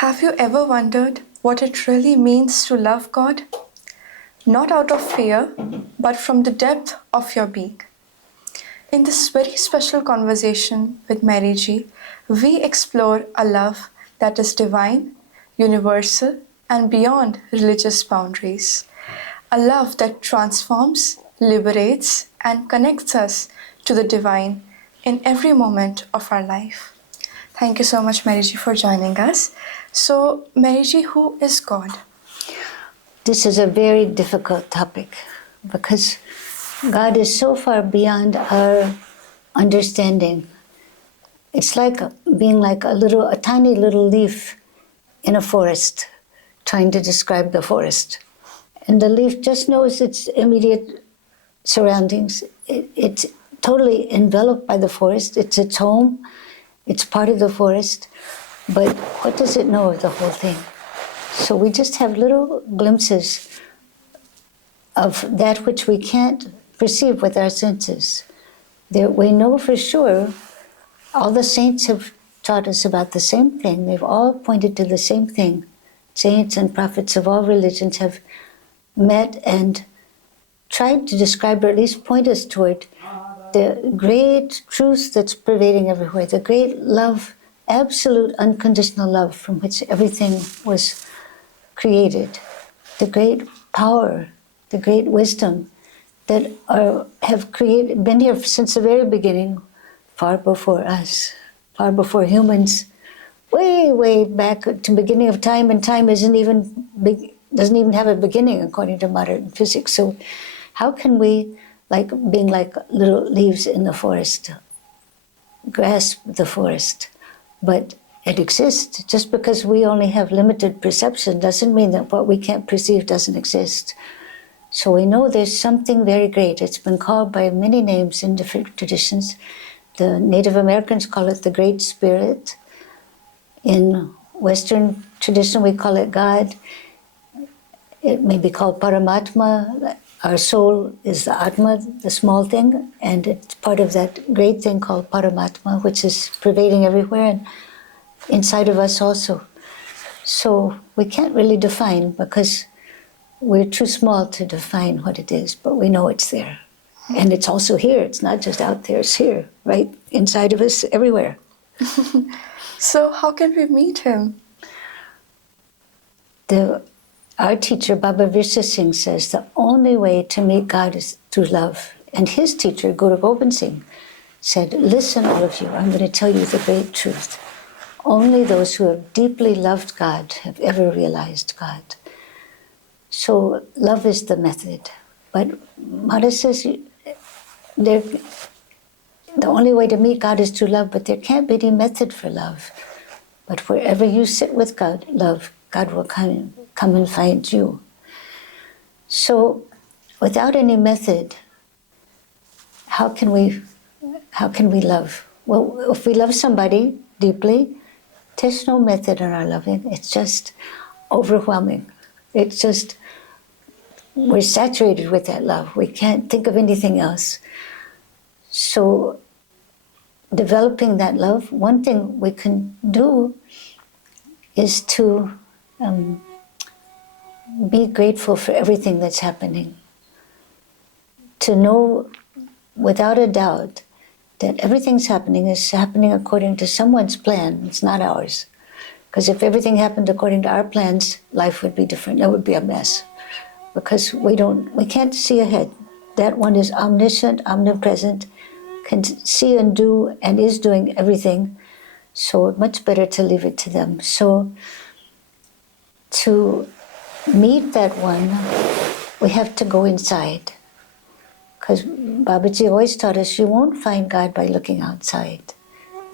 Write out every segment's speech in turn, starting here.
Have you ever wondered what it really means to love God? Not out of fear, but from the depth of your being. In this very special conversation with Mary Ji, we explore a love that is divine, universal, and beyond religious boundaries. A love that transforms, liberates, and connects us to the divine in every moment of our life. Thank you so much, Mary Ji, for joining us. So, Mary Ji, who is God? This is a very difficult topic because God is so far beyond our understanding. It's like being like a tiny little leaf in a forest, trying to describe the forest. And the leaf just knows its immediate surroundings. It's totally enveloped by the forest. It's its home. It's part of the forest. But what does it know of the whole thing? So we just have little glimpses of that which we can't perceive with our senses. We know for sure all the saints have taught us about the same thing. They've all pointed to the same thing. Saints and prophets of all religions have met and tried to describe, or at least point us toward, the great truth that's pervading everywhere, the great love, absolute unconditional love from which everything was created, the great power, the great wisdom that have been here since the very beginning, far before us, far before humans, way, way back to beginning of time, and time doesn't even have a beginning according to modern physics. So how can we, being like little leaves in the forest, grasp the forest? But it exists. Just because we only have limited perception doesn't mean that what we can't perceive doesn't exist. So we know there's something very great. It's been called by many names in different traditions. The Native Americans call it the Great Spirit. In Western tradition, we call it God. It may be called Paramatma. Our soul is the Atma, the small thing, and it's part of that great thing called Paramatma, which is pervading everywhere and inside of us also. So we can't really define because we're too small to define what it is, but we know it's there. And it's also here. It's not just out there, it's here, right inside of us, everywhere. So how can we meet him? Our teacher, Baba Virsa Singh, says the only way to meet God is through love. And his teacher, Guru Gobind Singh, said, listen, all of you, I'm going to tell you the great truth. Only those who have deeply loved God have ever realized God. So love is the method. But Mara says the only way to meet God is through love, but there can't be any method for love. But wherever you sit with God, love, God will come and find you. So without any method, how can we love? Well, if we love somebody deeply, there's no method in our loving. It's just overwhelming. It's just, we're saturated with that love. We can't think of anything else. So developing that love, one thing we can do is to be grateful for everything that's happening. To know without a doubt that everything's happening is happening according to someone's plan. It's not ours. Because if everything happened according to our plans, life would be different. It would be a mess. Because we can't see ahead. That one is omniscient, omnipresent, can see and do and is doing everything. So much better to leave it to them. So to meet that one, we have to go inside. Because Babaji always taught us you won't find God by looking outside.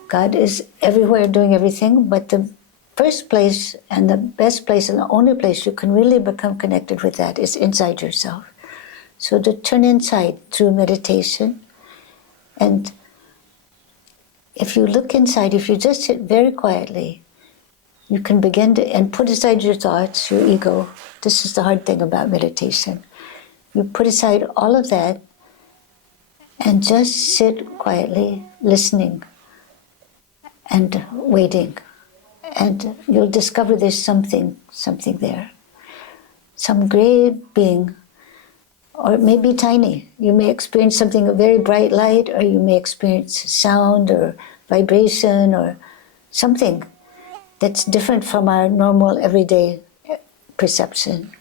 God is everywhere doing everything, but the first place and the best place and the only place you can really become connected with that is inside yourself. So to turn inside through meditation, and if you look inside, if you just sit very quietly, you can begin to, and put aside your thoughts, your ego. This is the hard thing about meditation. You put aside all of that and just sit quietly, listening and waiting. and you'll discover there's something there. Some great being, or it may be tiny. You may experience something, a very bright light, or you may experience sound or vibration or something that's different from our normal everyday perception.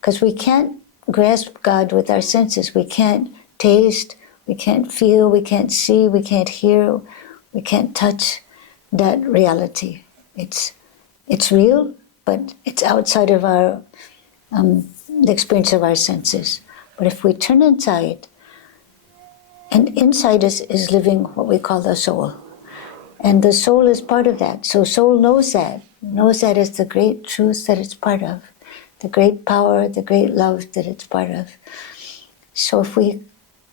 Because we can't grasp God with our senses. We can't taste, we can't feel, we can't see, we can't hear, we can't touch that reality. It's real, but it's outside of our the experience of our senses. But if we turn inside, and inside us is living what we call the soul. And the soul is part of that. So soul knows that as the great truth that it's part of, the great power, the great love that it's part of. So if we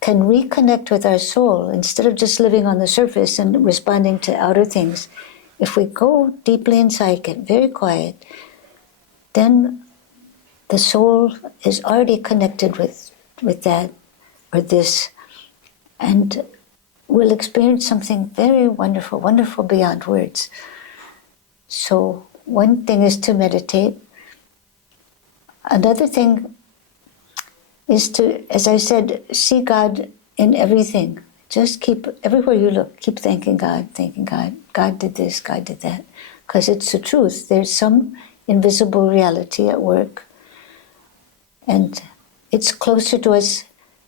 can reconnect with our soul, instead of just living on the surface and responding to outer things, if we go deeply inside, get very quiet, then the soul is already connected with that or this, and we'll experience something very wonderful, wonderful beyond words. So one thing is to meditate. Another thing is to, as I said, see God in everything. Just keep, everywhere you look, keep thanking God, thanking God. God did this, God did that. Because it's the truth. There's some invisible reality at work. And it's closer to us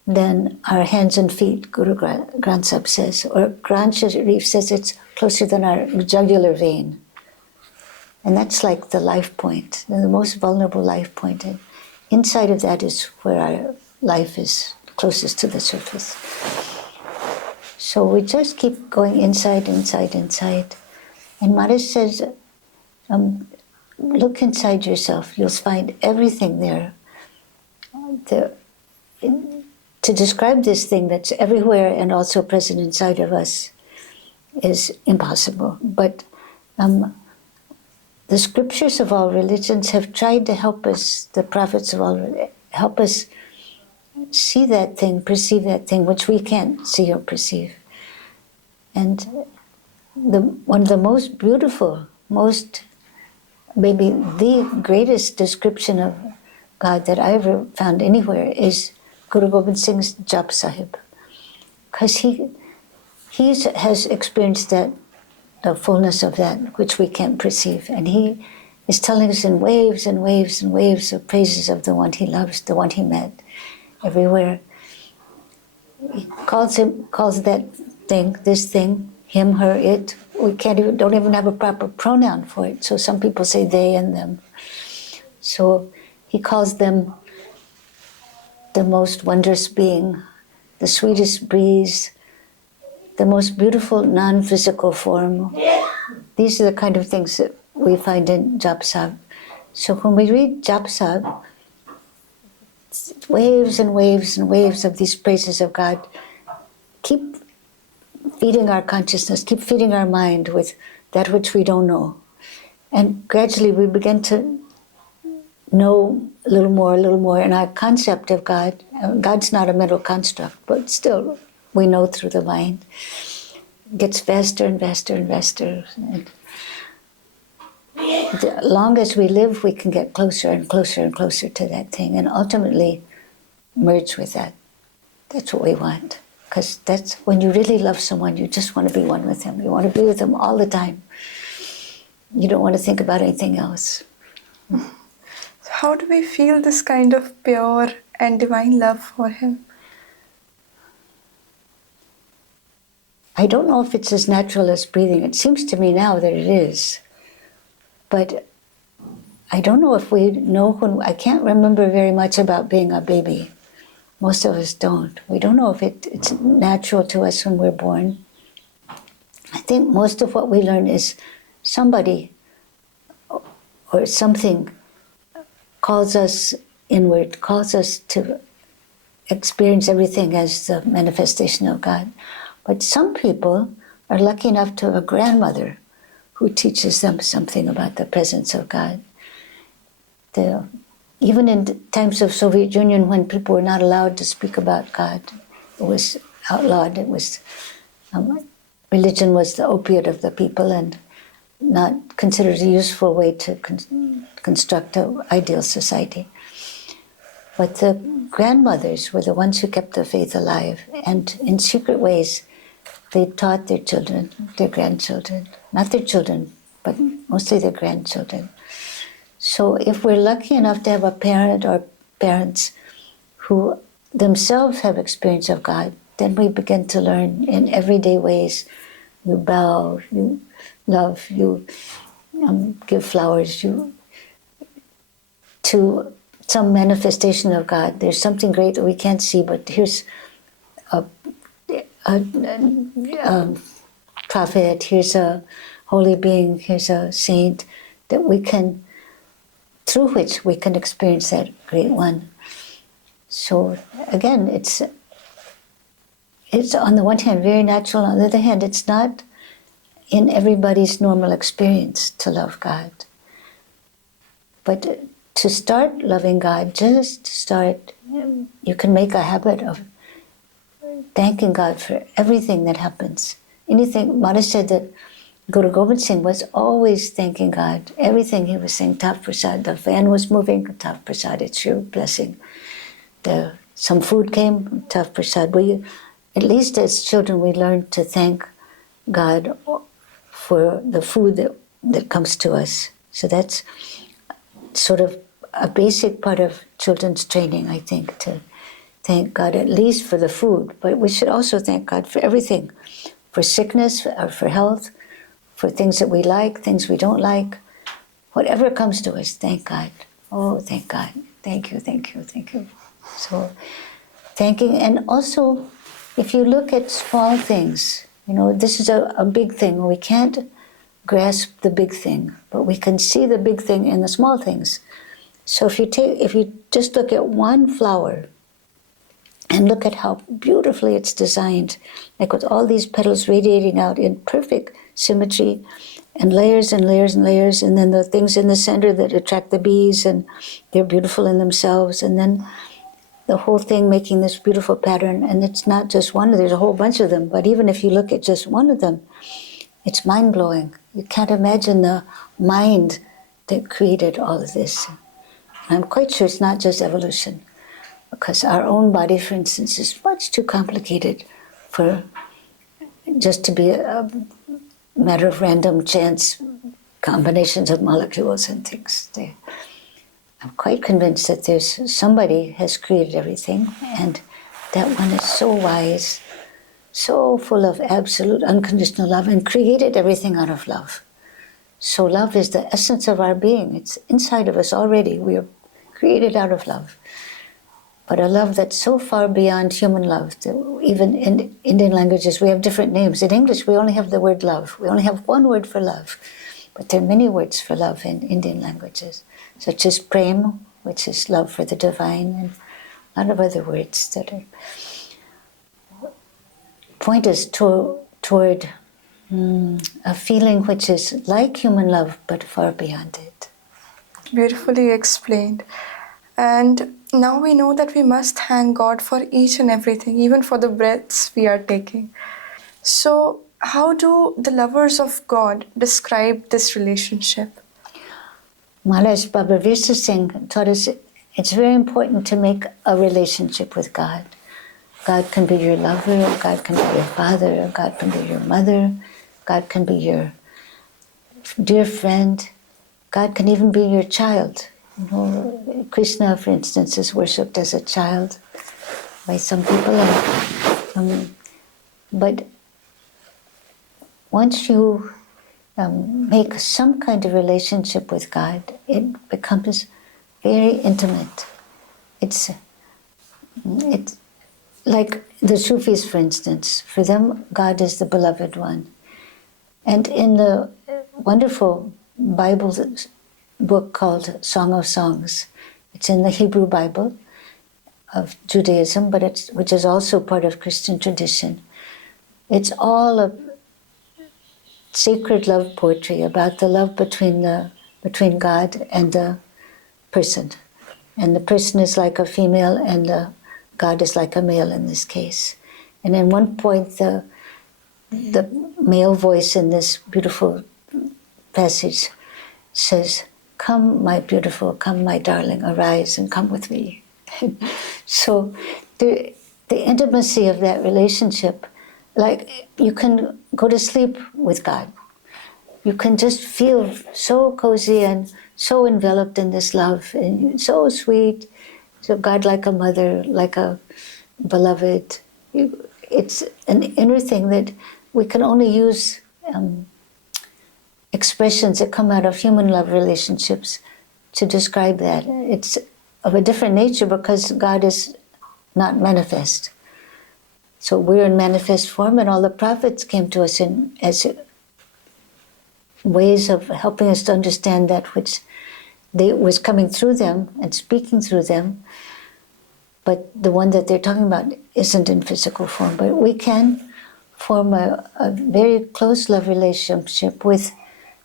than our hands and feet, Guru Granth Sahib says. Or Granth Sharif says it's closer than our jugular vein. And that's like the life point, the most vulnerable life point. And inside of that is where our life is closest to the surface. So we just keep going inside, inside, inside. And Maharaj says, look inside yourself. You'll find everything there. To describe this thing that's everywhere and also present inside of us is impossible. But the scriptures of all religions have tried to help us, the prophets of all, help us see that thing, perceive that thing, which we can't see or perceive. And one of the most beautiful, maybe the greatest description of God that I ever found anywhere is Guru Gobind Singh's Jap Sahib. Because he has experienced that, the fullness of that which we can't perceive. And he is telling us in waves and waves and waves of praises of the one he loves, the one he met everywhere. He calls that thing, this thing, him, her, it. We don't even have a proper pronoun for it. So some people say they and them. So he calls them the most wondrous being, the sweetest breeze, the most beautiful non-physical form. These are the kind of things that we find in Jap Sahib. So when we read Jap Sahib, waves and waves and waves of these praises of God, keep feeding our consciousness, keep feeding our mind with that which we don't know. And gradually we begin to know a little more, and our concept of God, God's not a mental construct, but still we know through the mind, gets vaster and vaster and vaster. And the longer as we live, we can get closer and closer and closer to that thing, and ultimately merge with that. That's what we want. Because that's when you really love someone, you just want to be one with them. You want to be with them all the time. You don't want to think about anything else. How do we feel this kind of pure and divine love for him? I don't know if it's as natural as breathing. It seems to me now that it is. But I don't know if we know when... I can't remember very much about being a baby. Most of us don't. We don't know if it's natural to us when we're born. I think most of what we learn is somebody or something calls us inward, calls us to experience everything as the manifestation of God. But some people are lucky enough to have a grandmother who teaches them something about the presence of God. Even in times of Soviet Union, when people were not allowed to speak about God, it was outlawed. It was religion was the opiate of the people, and not considered a useful way to construct an ideal society. But the grandmothers were the ones who kept the faith alive, and in secret ways, they taught their children, their grandchildren, not their children, but mostly their grandchildren. So if we're lucky enough to have a parent or parents who themselves have experience of God, then we begin to learn in everyday ways. You bow, you love, you give flowers, you to some manifestation of God. There's something great that we can't see, but here's a prophet, here's a holy being, here's a saint that we can, through which we can experience that great one. So again, it's on the one hand very natural, on the other hand it's not in everybody's normal experience to love God. But to start loving God, just start, you can make a habit of thanking God for everything that happens. Anything, Mara said that Guru Gobind Singh was always thanking God. Everything he was saying, Tat Prasad, the fan was moving, Tat Prasad, it's your blessing. Some food came, Tat Prasad. At least as children, we learn to thank God for the food that comes to us. So that's sort of a basic part of children's training, I think, to thank God at least for the food. But we should also thank God for everything, for sickness, or for health, for things that we like, things we don't like. Whatever comes to us, thank God. Oh, thank God. Thank you, thank you, thank you. So thanking, and also if you look at small things, this is a big thing. We can't grasp the big thing, but we can see the big thing in the small things. So if you just look at one flower and look at how beautifully it's designed, like with all these petals radiating out in perfect symmetry and layers and layers and layers, and then the things in the center that attract the bees, and they're beautiful in themselves, and then the whole thing making this beautiful pattern. And it's not just one, there's a whole bunch of them, but even if you look at just one of them, it's mind-blowing. You can't imagine the mind that created all of this. And I'm quite sure it's not just evolution, because our own body, for instance, is much too complicated for just to be a matter of random chance combinations of molecules and things. I'm quite convinced that there's somebody has created everything, and that one is so wise, so full of absolute unconditional love, and created everything out of love. So love is the essence of our being. It's inside of us already. We are created out of love. But a love that's so far beyond human love that even in Indian languages we have different names. In English we only have the word love. We only have one word for love. But there are many words for love in Indian languages, such as prem, which is love for the divine, and a lot of other words that are point us toward a feeling which is like human love, but far beyond it. Beautifully explained. And now we know that we must thank God for each and everything, even for the breaths we are taking. So, how do the lovers of God describe this relationship? Maharaj Baba Virsa Singh taught us it's very important to make a relationship with God. God can be your lover, God can be your father, God can be your mother, God can be your dear friend, God can even be your child. Krishna, for instance, is worshipped as a child by some people. But once you make some kind of relationship with God, it becomes very intimate. It's like the Sufis, for instance. For them, God is the beloved one. And in the wonderful Bible book called Song of Songs, it's in the Hebrew Bible of Judaism, but which is also part of Christian tradition. It's all a sacred love poetry about the love between God and the person. And the person is like a female, and God is like a male in this case. And in one point, the male voice in this beautiful passage says, "Come, my beautiful, come, my darling, arise and come with me." So the intimacy of that relationship, like you can go to sleep with God. You can just feel so cozy and so enveloped in this love, and so sweet. So God, like a mother, like a beloved. It's an inner thing that we can only use expressions that come out of human love relationships to describe that. It's of a different nature because God is not manifest. So we're in manifest form, and all the prophets came to us as ways of helping us to understand that which was coming through them and speaking through them. But the one that they're talking about isn't in physical form. But we can form a very close love relationship with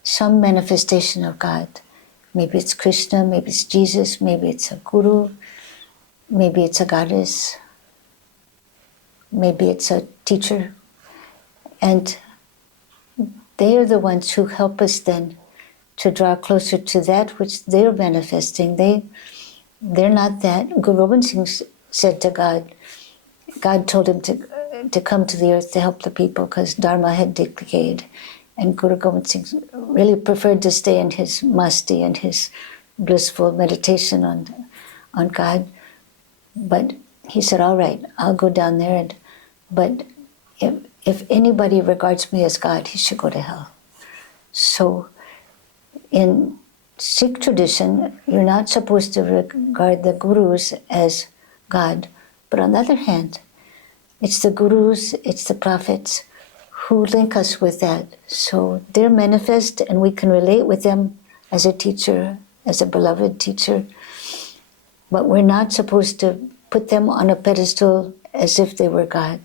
some manifestation of God. Maybe it's Krishna, maybe it's Jesus, maybe it's a guru, maybe it's a goddess, maybe it's a teacher. And they are the ones who help us then to draw closer to that which they're manifesting. They're not that. Guru Gobind Singh said to God told him to come to the earth to help the people because Dharma had decayed. And Guru Gobind Singh really preferred to stay in his masti and his blissful meditation on God. But he said, all right, I'll go down there. But if anybody regards me as God, he should go to hell. So in Sikh tradition, you're not supposed to regard the gurus as God. But on the other hand, it's the gurus, it's the prophets who link us with that. So they're manifest and we can relate with them as a teacher, as a beloved teacher. But we're not supposed to put them on a pedestal as if they were God.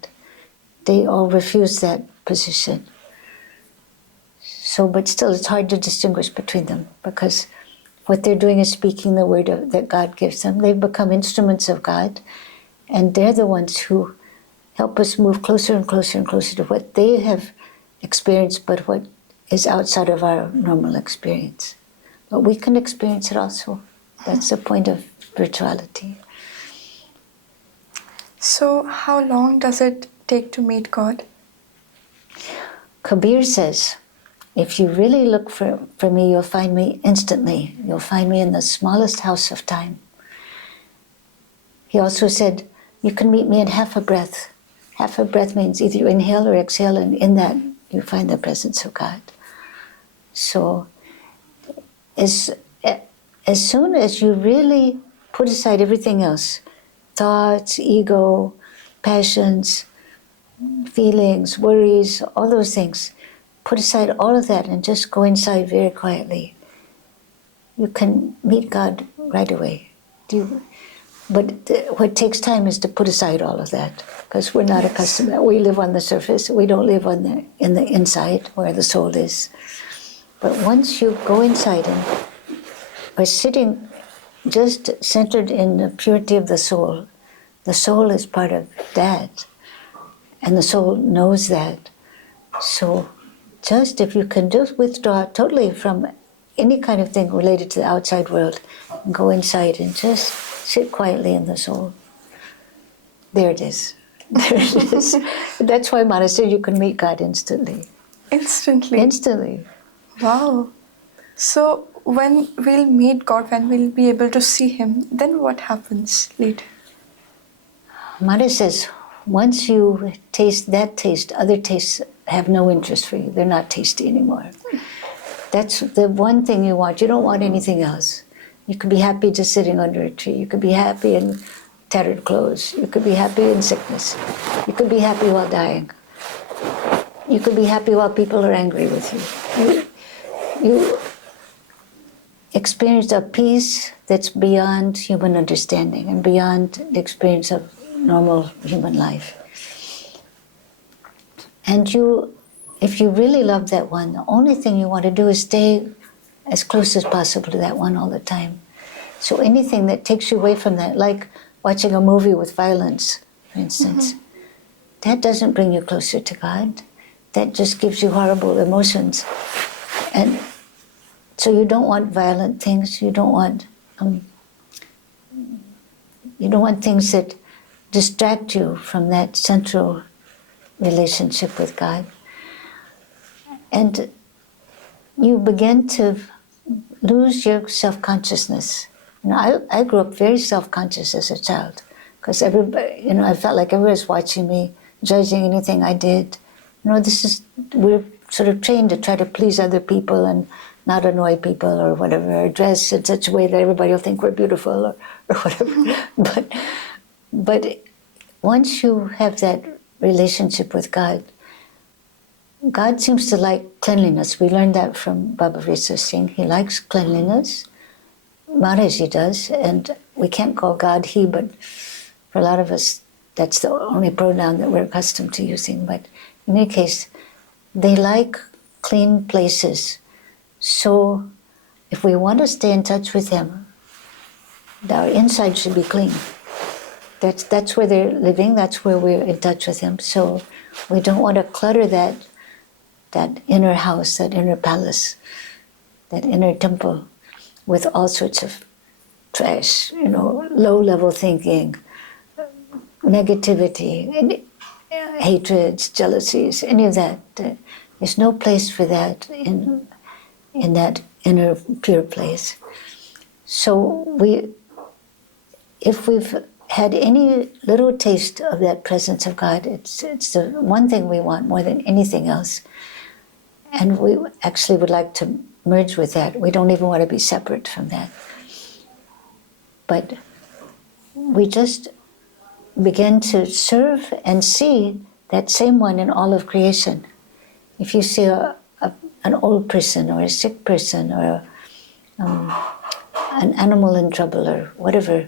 They all refuse that position. So, but still it's hard to distinguish between them because what they're doing is speaking the word that God gives them. They've become instruments of God, and they're the ones who help us move closer and closer and closer to what they have experienced, but what is outside of our normal experience. But we can experience it also. That's the point of spirituality. So, how long does it take to meet God? Kabir says, if you really look for me, you'll find me instantly. You'll find me in the smallest house of time. He also said, you can meet me in half a breath. Half a breath means either you inhale or exhale, and in that you find the presence of God. So as soon as you really put aside everything else, thoughts, ego, passions, feelings, worries, all those things, put aside all of that and just go inside very quietly. You can meet God right away. But what takes time is to put aside all of that, because we're not accustomed to that. We live on the surface. We don't live in the inside where the soul is. But once you go inside and are sitting just centered in the purity of the soul is part of that. And the soul knows that. So just if you can just withdraw totally from any kind of thing related to the outside world and go inside and just sit quietly in the soul. There it is. There it is. That's why Mara said you can meet God instantly. Instantly? Instantly. Wow. So when we'll meet God, when we'll be able to see Him, then what happens later? Mara says, once you taste that taste, other tastes have no interest for you. They're not tasty anymore. That's the one thing you want. You don't want anything else. You could be happy just sitting under a tree. You could be happy in tattered clothes. You could be happy in sickness. You could be happy while dying. You could be happy while people are angry with you. You experience a peace that's beyond human understanding and beyond the experience of normal human life. And if you really love that one, the only thing you want to do is stay as close as possible to that one all the time. So anything that takes you away from that, like watching a movie with violence, for instance, that doesn't bring you closer to God. That just gives you horrible emotions. And So you don't want violent things. You don't want things that distract you from that central relationship with God. And you begin to lose your self-consciousness. I grew up very self-conscious as a child because everybody, I felt like everybody was watching me, judging anything I did. We're sort of trained to try to please other people and not annoy people or whatever, or dress in such a way that everybody will think we're beautiful or whatever. But once you have that relationship with God, God seems to like cleanliness. We learned that from Baba Virsa Singh. He likes cleanliness. Maharaji does, and we can't call God he, but for a lot of us, that's the only pronoun that we're accustomed to using. But in any case, they like clean places. So if we want to stay in touch with Him, our inside should be clean. That's where they're living, that's where we're in touch with Him. So we don't want to clutter that inner house, that inner palace, that inner temple with all sorts of trash, low-level thinking, negativity, hatreds, jealousies, any of that. There's no place for that in that inner pure place. So if we've had any little taste of that presence of God, it's the one thing we want more than anything else. And we actually would like to merge with that. We don't even want to be separate from that. But we just begin to serve and see that same one in all of creation. If you see an old person or a sick person or an animal in trouble or whatever,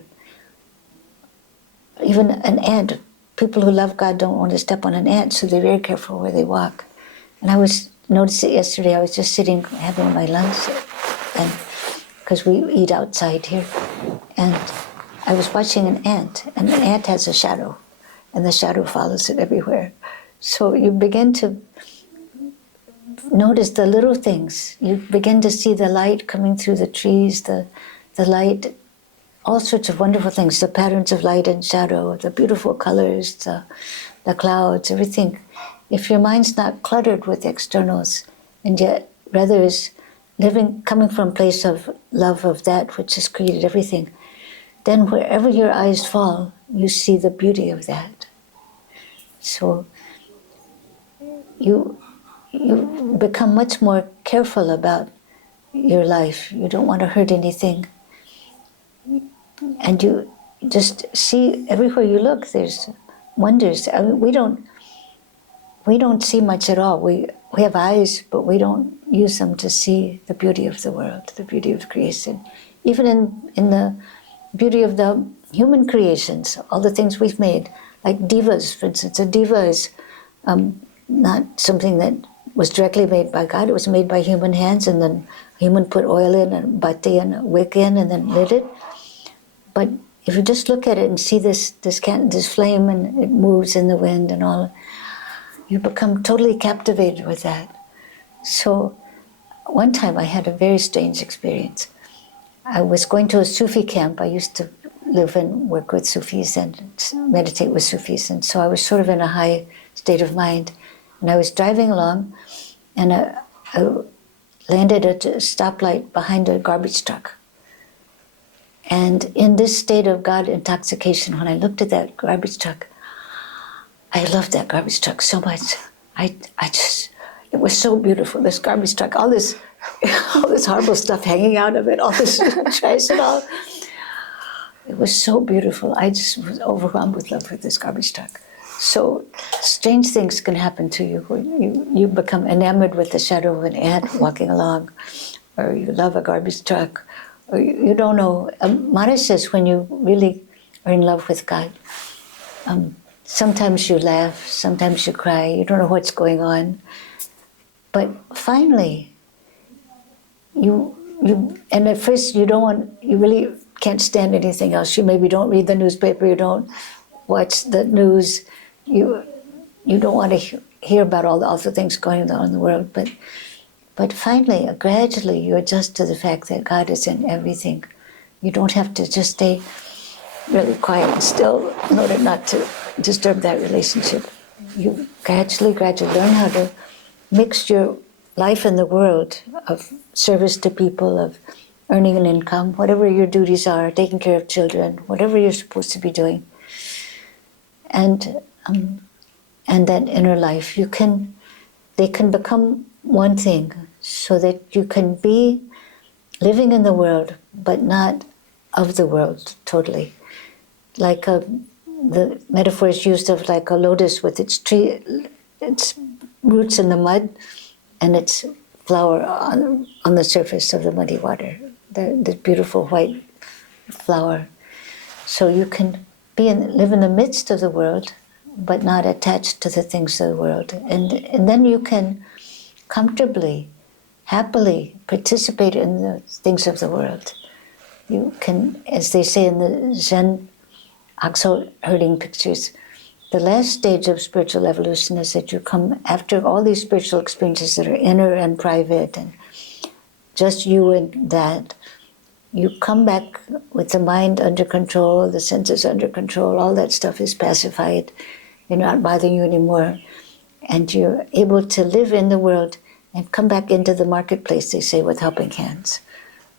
even an ant, people who love God don't want to step on an ant, so they're very careful where they walk. And I noticed it yesterday. I was just sitting having my lunch, and because we eat outside here, and I was watching an ant, and an ant has a shadow, and the shadow follows it everywhere. So you begin to notice the little things. You begin to see the light coming through the trees, the light, all sorts of wonderful things, the patterns of light and shadow, the beautiful colors, the clouds, everything. If your mind's not cluttered with externals, and yet rather is coming from a place of love of that which has created everything, then wherever your eyes fall, you see the beauty of that. So you become much more careful about your life. You don't want to hurt anything. And you just see everywhere you look, there's wonders. I mean, we don't see much at all. We have eyes, but we don't use them to see the beauty of the world, the beauty of creation. Even in the beauty of the human creations, all the things we've made, like divas, for instance. A diva is not something that was directly made by God. It was made by human hands, and then human put oil in and bhatti and a wick in and then lit it. But if you just look at it and see this flame and it moves in the wind and all, you become totally captivated with that. So one time I had a very strange experience. I was going to a Sufi camp. I used to live and work with Sufis and meditate with Sufis, and so I was sort of in a high state of mind. And I was driving along, and I landed at a stoplight behind a garbage truck. And in this state of God intoxication, when I looked at that garbage truck, I loved that garbage truck so much. It was so beautiful, this garbage truck, all this horrible stuff hanging out of it, all this trash and all. It was so beautiful. I just was overwhelmed with love for this garbage truck. So strange things can happen to you when you become enamored with the shadow of an ant walking along, or you love a garbage truck, or you don't know. Maharaj says when you really are in love with God, sometimes you laugh, sometimes you cry, you don't know what's going on. But finally, and at first you really can't stand anything else. You maybe don't read the newspaper, you don't watch the news, you don't want to hear about all the awful things going on in the world. But But finally, gradually, you adjust to the fact that God is in everything. You don't have to just stay really quiet and still in order not to disturb that relationship. You gradually learn how to mix your life in the world of service to people, of earning an income, whatever your duties are, taking care of children, whatever you're supposed to be doing. And that inner life, they can become one thing, so that you can be living in the world, but not of the world totally. Like the metaphor is used of like a lotus with its roots in the mud and its flower on the surface of the muddy water, the beautiful white flower. So you can live in the midst of the world, but not attached to the things of the world. And then you can comfortably, happily participate in the things of the world. You can, as they say in the Zen oxo herding pictures, the last stage of spiritual evolution is that you come, after all these spiritual experiences that are inner and private and just you and that, you come back with the mind under control, the senses under control, all that stuff is pacified, you're not bothering you anymore, and you're able to live in the world and come back into the marketplace, they say, with helping hands.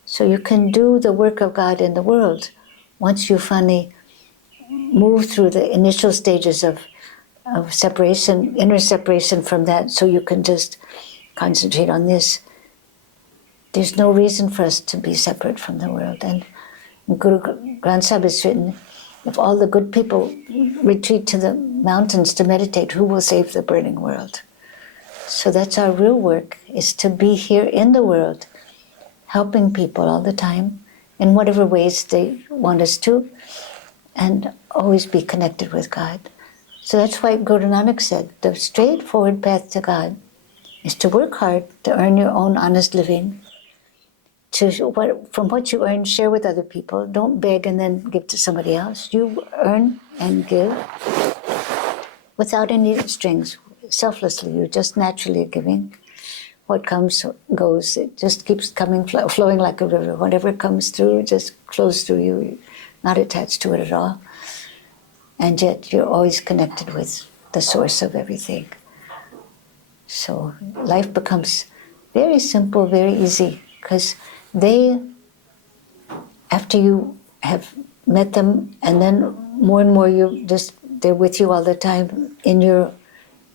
So you can do the work of God in the world once you finally move through the initial stages of separation, inner separation from that, so you can just concentrate on this. There's no reason for us to be separate from the world. And Guru Granth Sahib has written, if all the good people retreat to the mountains to meditate, who will save the burning world? So that's our real work, is to be here in the world, helping people all the time, in whatever ways they want us to, and always be connected with God. So that's why Guru Nanak said, the straightforward path to God is to work hard to earn your own honest living, from what you earn, share with other people. Don't beg and then give to somebody else. You earn and give without any strings, selflessly. You're just naturally giving. What comes goes. It just keeps coming, flowing like a river. Whatever comes through just flows through you. You're not attached to it at all. And yet you're always connected with the source of everything. So life becomes very simple, very easy, because after you have met them, and then more and more they're with you all the time in your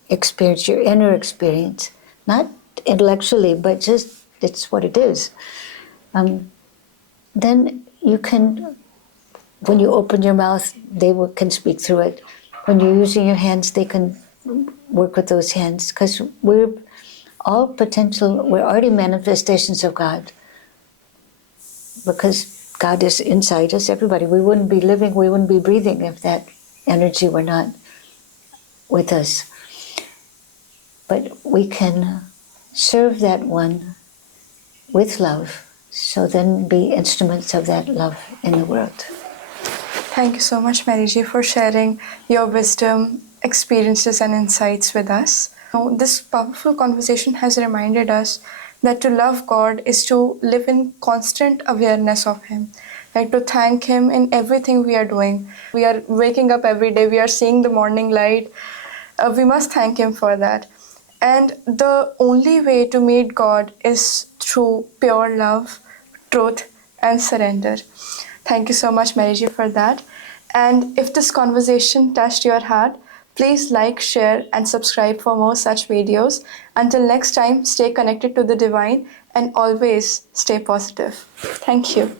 experience, your inner experience, not intellectually, but just it's what it is. Then you can, when you open your mouth, they can speak through it. When you're using your hands, they can work with those hands, because we're all potential, we're already manifestations of God, because God is inside us, everybody. We wouldn't be living, we wouldn't be breathing if that energy were not with us. But we can serve that one with love, so then be instruments of that love in the world. Thank you so much, Mary Ji, for sharing your wisdom, experiences and insights with us. This powerful conversation has reminded us that to love God is to live in constant awareness of Him, like to thank Him in everything we are doing. We are waking up every day, we are seeing the morning light. We must thank Him for that. And the only way to meet God is through pure love, truth and surrender. Thank you so much, Mary Ji, for that. And if this conversation touched your heart, please like, share and subscribe for more such videos. Until next time, stay connected to the divine and always stay positive. Thank you.